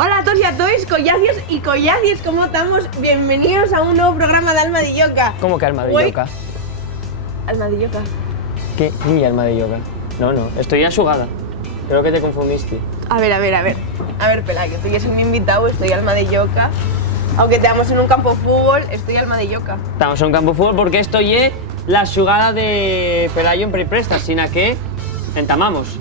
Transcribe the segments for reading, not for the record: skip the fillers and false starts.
Hola a todos y a todos, collacios y collacies, ¿cómo estamos? Bienvenidos a un nuevo programa de Alma de Yoka. ¿Cómo que Alma de Yoka? Alma de Yoka. ¿Qué? ¿Y Alma de Yoka? No, estoy en Sugada. Creo que te confundiste. A ver, Pela, que tú ya eres mi invitado, estoy Alma de Yoka. Aunque estamos en un campo de fútbol, estoy Alma de Yoka. Estamos en un campo de fútbol porque estoy en la xugada de Pelayo en Prepresta, sin a que entamamos.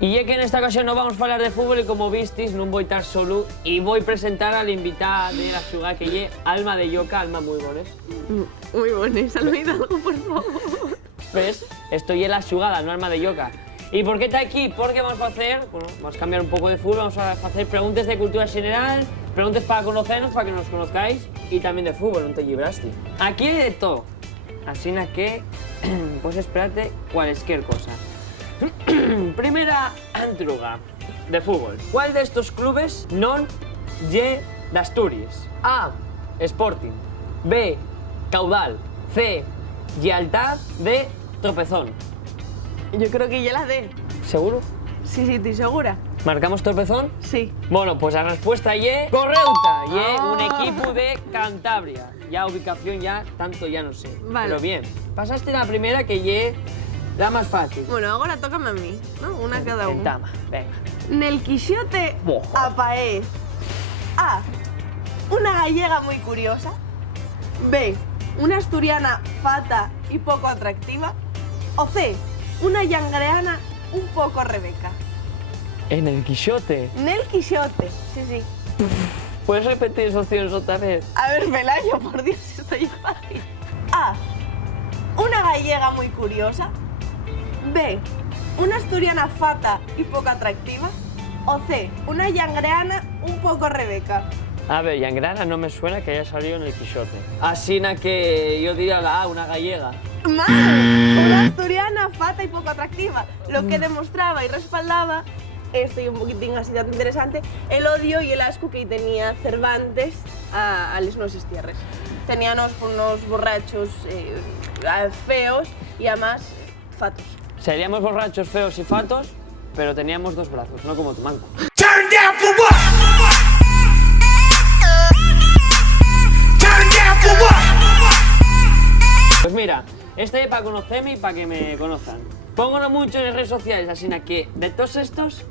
Y es que en esta ocasión no vamos a hablar de fútbol y como visteis no voy a estar solo y voy a presentar a la invitada de la xugada que es Alma de Yoka. Alma, muy bones. Muy bueno, saludad algo, por favor. ¿Ves? Estoy en la xugada, no Alma de Yoka. ¿Y por qué está aquí? Porque vamos a hacer, vamos a cambiar un poco de fútbol, vamos a hacer preguntas de cultura general, preguntas para conocernos, para que nos conozcáis y también de fútbol, no te libraste. Aquí hay de todo, así que pues espérate cualquier cosa. Primera antruga de fútbol. ¿Cuál de estos clubes non lle de Asturias? A. Sporting. B. Caudal. C. Lealtad. D. Tropezón. Yo creo que ya la D. ¿Seguro? Sí, estoy segura. ¿Marcamos Tropezón? Sí. Bueno, pues la respuesta es correcta. Y es un equipo de Cantabria. Ya ubicación ya, tanto ya no sé. Vale. Pero bien, pasaste la primera que es la más fácil. Bueno, ahora tócame a mí, ¿no? Una cada uno. Entama, venga. Nel Quixote Bojo. apaez. A. Una gallega muy curiosa. B. Una asturiana fata y poco atractiva. O C. Una llangreana un poco rebeca. En el Quixote. Nel Quixote. Sí. ¿Puedes repetir esas opciones otra vez? A ver, Pelayo, por Dios, esto ya es fácil. A. Una gallega muy curiosa. B. Una asturiana fata y poco atractiva. O C. Una llangreana un poco rebeca. A ver, Yangrana no me suena que haya salido en el Quixote. Así que yo diría la A, una gallega. ¡Mal! Una asturiana fata y poco atractiva. Lo que demostraba y respaldaba, esto y un poquitín así tan interesante, el odio y el asco que tenía Cervantes a les nuestras tierras. Teníamos unos borrachos feos y además fatos. Seríamos borrachos, feos y fatos, pero teníamos dos brazos, no como tu manco. Turn down for what? Turn down for what? Pues mira, este es para conocerme y para que me conozcan. Pónganlo mucho en redes sociales, así que de todos estos,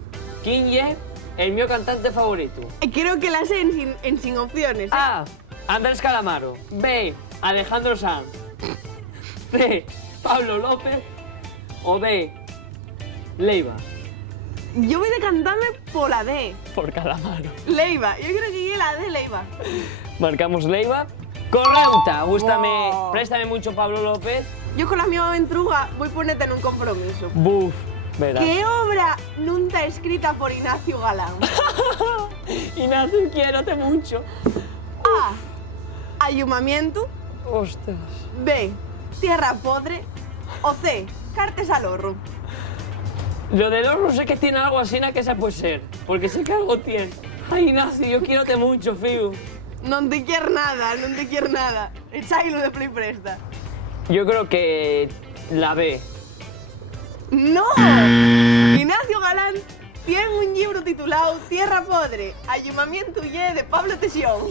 ¿quién es el mío cantante favorito? Creo que la sé en sin opciones. A. Andrés Calamaro. B. Alejandro Sanz. C. Pablo López. O D. Leiva. Yo voy a decantarme por la D. Por Calamaro. Leiva. Yo creo que es la D, Leiva. Marcamos Leiva. Correcta. Gústame, Wow. préstame mucho Pablo López. Yo con la mi ventruga voy a ponerte en un compromiso. Buf. Verás. ¿Qué obra nunca escrita por Ignacio Galán? Ignacio, quiérote mucho. A. Ayumamiento. Ostras. B. Tierra podre. O C. Cartes al horro. Lo del horno sé que tiene algo así, que esa puede ser. Porque sé que algo tiene. Ay, Ignacio, yo quiérote mucho, fío. No te quiero nada, no te quiero nada. Echáislo de Play Presta. Yo creo que la B. ¡No! Ignacio Galán tiene un libro titulado Tierra podre, Ayumamiento y de Pablo Tesión.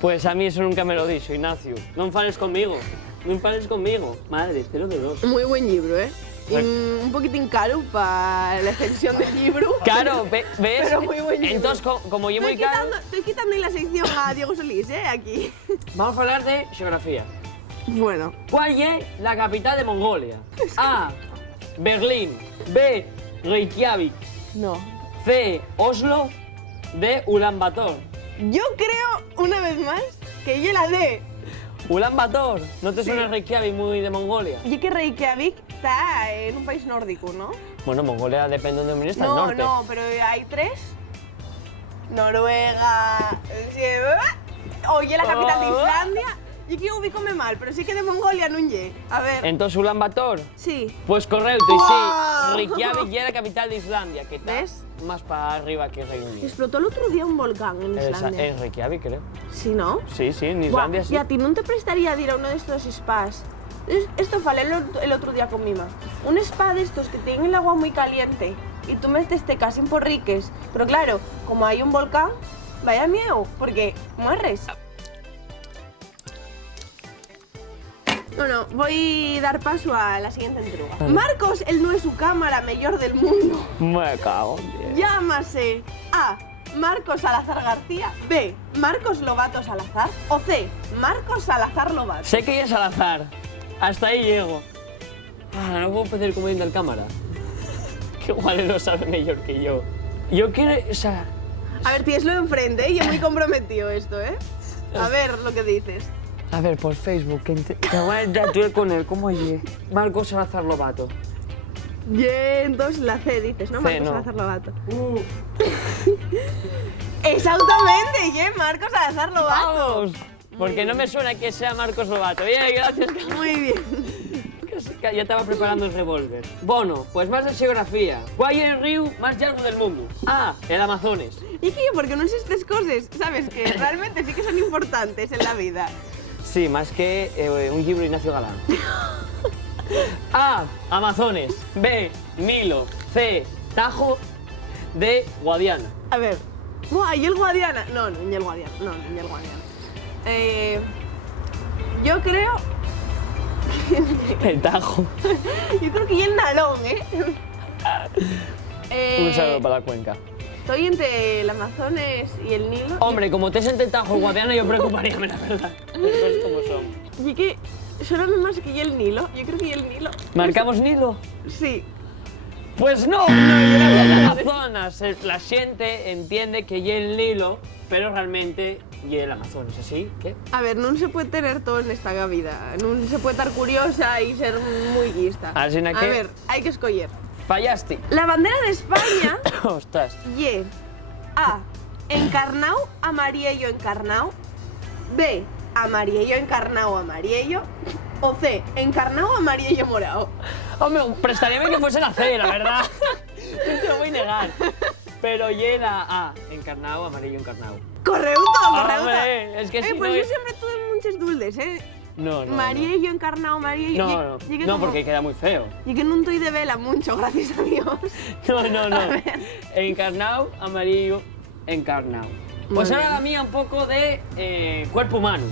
Pues a mí eso nunca me lo dicho, Ignacio. No enfades conmigo. No enfades conmigo. Madre, 0 de 2. Muy buen libro, ¿eh? Un poquitín caro para la extensión del libro. Claro, ¿ves? Pero muy buen libro. Entonces, como yo muy caro, Estoy quitando la sección a Diego Solís, ¿eh? Aquí. vamos a hablar de geografía. Bueno. ¿Cuál es la capital de Mongolia? A. Berlín. B. Reykjavik. No. C. Oslo. D. Ulan Bator. Yo creo, una vez más, que yo la D. Ulan Bator. ¿No te Sí. suena Reykjavik muy de Mongolia? Y que Reykjavik está en un país nórdico, ¿no? Bueno, Mongolia depende de donde vienes, está al norte. No, pero hay tres. Noruega. Oye, la capital de Islandia. Yo que ubícome mal, pero sí que de Mongolia no lle. A ver. Entonces, Ulan Bator. Sí. Pues correcto, y sí, ¡Guau! Reykjavik ya es la capital de Islandia, que está ¿Ves? más para arriba que Reino Unido. Explotó el otro día un volcán en Islandia. Es Reykjavik, creo. Sí, ¿no? Sí, en Buah, Islandia sí. y a ti no te prestaría de ir a uno de estos spas. Esto falé el otro día con mi mamá. Un spa de estos que tienen el agua muy caliente y tú meteste casi en porriques. Pero claro, como hay un volcán, vaya miedo, porque mueres. Bueno, voy a dar paso a la siguiente entrega. Marcos, el no es su cámara mejor del mundo. Me cago en Dios. Llámase A. Marcos Salazar García. B. Marcos Lobato Salazar. O C. Marcos Salazar Lobato. Sé que es Salazar. Hasta ahí llego. Ah, no puedo pedir como viendo el cámara. Que igual él lo sabe mejor que yo. Yo quiero, o sea... A ver, tieneslo enfrente, y es muy comprometido esto, ¿eh? A ver lo que dices. A ver, por Facebook, que voy a interactuar con él. ¿Cómo oye? Marcos Salazar Lobato. Entonces la C dices, ¿no? C, Marcos no. Salazar Lobato. Exactamente, Marcos Salazar Lobato. ¡Vamos! Porque no me suena que sea Marcos Lobato. Bien, gracias. Muy bien. Ya estaba preparando el revólver. Bueno, pues más de geografía. ¿Cuál es el río más largo del mundo? A. El Amazonas. Y que yo, porque no sé estas cosas, ¿sabes? Que realmente sí que son importantes en la vida. Sí, más que un libro de Ignacio Galán. A. Amazonas. B. Nilo. C. Tajo. D. Guadiana. A ver. ¿Y el Guadiana? No, no, ni el Guadiana. No, ni el Guadiana. Yo creo... El Tajo. Yo creo que y el Nalón, ¿eh? Un saludo para la cuenca. Estoy entre el Amazonas y el Nilo. Hombre, como te sientes el Tajo Guadiana, yo preocuparíame, la verdad. Las cosas como son. Y que suena más que y el Nilo. Yo creo que y el Nilo. ¿Marcamos Nilo? Sí. Pues no, el Amazonas. La gente entiende que y el Nilo, pero realmente y el Amazonas, ¿así? ¿Qué? A ver, no se puede tener todo en esta vida. No se puede estar curiosa y ser muy lista. Así que... A ver, hay que escoger. Fallaste. La bandera de España Ostras. y A. Encarnao, amarillo encarnao. B. Amarillo encarnao, amarillo. O C. Encarnao, amarillo morado. Hombre, prestaríame que fuese la C, la verdad. No te lo voy a negar. Pero y la A. Encarnado, amarillo encarnado. Correcto. Hombre, es que si pues no yo es- siempre tuve muchos dulces, ¿eh? No, no. Amarillo encarnao, amarillo. No, no, porque queda muy feo. Y que no estoy de vela mucho, gracias a Dios. No. A ver. Encarnado, amarillo, encarnado. Pues Muy ahora bien. la mía un poco de cuerpo humano.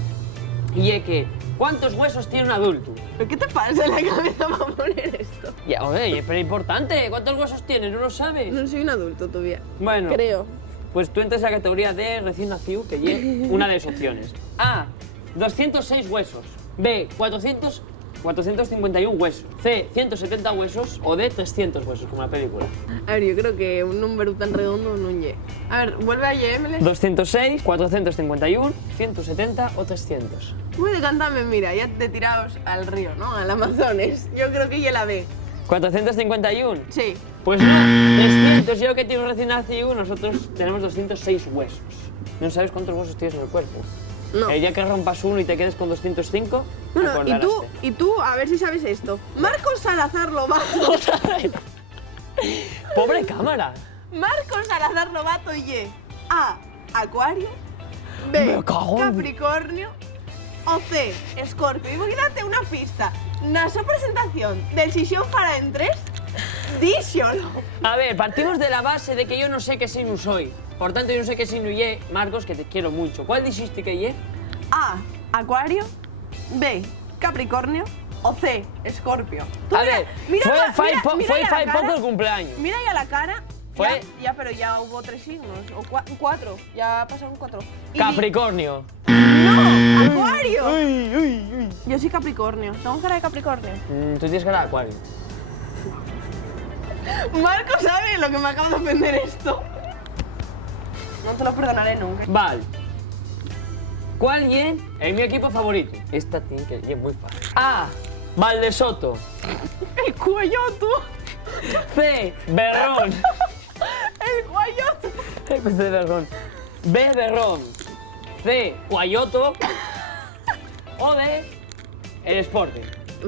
Y es que, ¿cuántos huesos tiene un adulto? ¿Pero qué te pasa en la cabeza para poner esto? Ya, oye, es pero importante. ¿Cuántos huesos tiene? ¿No lo sabes? No soy un adulto todavía. Bueno, Creo. pues tú entras en la categoría de recién nacido, que lleve una de las opciones. A, 206 huesos. B, 451 huesos. C, 170 huesos. O D, 300 huesos, como la película. A ver, yo creo que un número tan redondo no lle. A ver, vuelve a Emily. 206, 451, 170 o 300. Muy decantame, mira, ya te tiraos al río, ¿no? Al Amazonas. Yo creo que ya la ve. 451. Sí. Pues no, 300. Yo que tengo recién nacido, nosotros tenemos 206 huesos. ¿No sabes cuántos huesos tienes en el cuerpo? No. El día que rompas uno y te quedes con 205, te Bueno, acordarás. y tú, a ver si sabes esto. Marcos Salazar Lobato. ¡Pobre cámara! Marcos Salazar Lobato y A. Acuario. B. Me cago en- Capricornio. O C. Escorpio. Imagínate una pista. Na súa presentación del Xixón para entres, díxolo. A ver, partimos de la base de que yo no sé qué signo soy. Por tanto, yo no sé qué signo ye, Marcos, que te quiero mucho. ¿Cuál dijiste que ye? A. Acuario. B. Capricornio. O C. Escorpio. Tú A mira- ver, mira fue la- fai mira- po- mira fue ya fai la poco cara. el cumpleaños. Mira ya la cara. Fue- Ya, pero ya hubo 3 signos. O 4. Ya pasaron 4. Capricornio. ¡No! ¡Acuario! Yo soy Capricornio. Tengo cara de Capricornio. Tú tienes cara de acuario. Marco sabe lo que me acaba de ofender esto. No te lo perdonaré nunca. Vale. ¿Cuál ye es mi equipo favorito? Esta tiene que ye muy fácil. A. Valdesoto. El cuelloto. C. Berrón. El cuelloto. C. Berrón. B. Berrón. C. Guayoto. O D. El Sporting.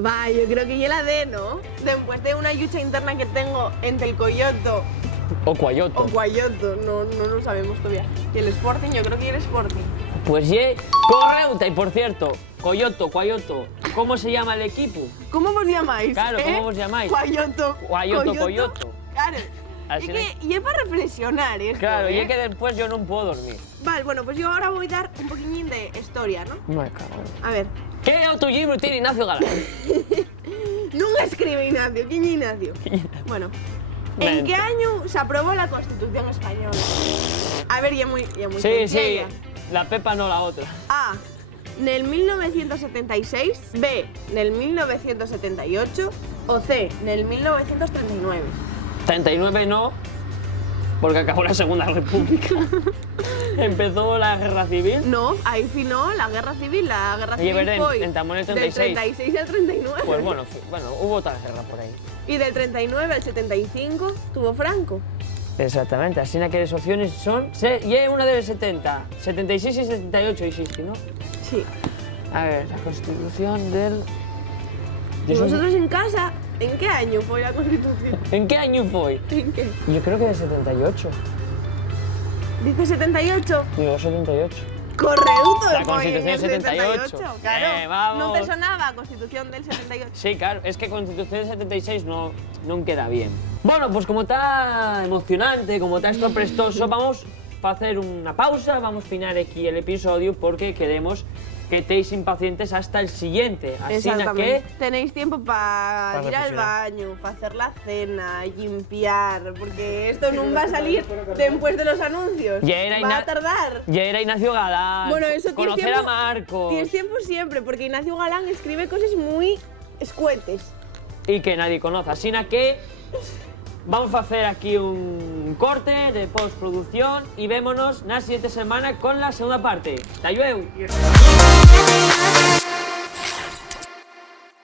Va, yo creo que ya la D, ¿no? Después de una lucha interna que tengo entre el coyoto O Guayoto. o guayoto, no lo sabemos todavía. Y el Sporting, yo creo que el Sporting. Pues ye correcta. Y por cierto, Coyoto, Guayoto, ¿cómo se llama el equipo? ¿Cómo vos llamáis? Claro, ¿cómo vos llamáis? Guayoto. Guayoto, coyoto. Claro. Así y es para reflexionar esto, claro, y ¿eh? es que después yo no puedo dormir. Vale, bueno, pues yo ahora voy a dar un poquillín de historia, ¿no? Me cago en... A ver, ¿Qué autogym tiene Ignacio Galán? nunca escribe Ignacio, ¿quién es Ignacio? Bueno, ¿en Mente. qué año se aprobó la Constitución española? A ver, ya muy Sí, sí, sencilla. la Pepa no la otra. A, nel 1976, B, nel 1978 o C, nel 1939. 39 no, porque acabó la Segunda República. Empezó la Guerra Civil. No, aí finó la Guerra Civil. La Guerra Oye, Civil pero foi entamó en el del 36. 36 al 39. Pues bueno, hubo otra guerra por ahí. Y del 39 al 75 tuvo Franco. Exactamente, así en aquellas opciones son... Y hay una del 70, 76 y 78 hiciste, ¿no? Sí. A ver, la Constitución del... Y vosotros en casa, ¿en qué año fue la Constitución? ¿En qué año fue? ¿En qué? Yo creo que del 78. Dice 78. Digo, 78. Correcto, La foi Constitución en el 78. Claro, Vamos. non te sonaba a Constitución del 78. Sí, claro, es que Constitución del 76 no queda bien. Bueno, pues como está emocionante, como está esto prestoso, vamos a hacer una pausa, vamos a finar aquí el episodio porque queremos que estéis impacientes hasta el siguiente. Así que... Tenéis tiempo para Pa ir al reflexionar. baño, para hacer la cena, limpiar, porque esto no va a salir después de los anuncios. Ya era va a tardar. Ya era Ignacio Galán, Bueno, eso tienes conocer tiempo, a Marcos Tienes tiempo siempre, porque Ignacio Galán escribe cosas muy escuetes. y que nadie conoce. Así que vamos a hacer aquí un corte de postproducción y vémonos la siguiente semana con la segunda parte. ¡Hasta luego!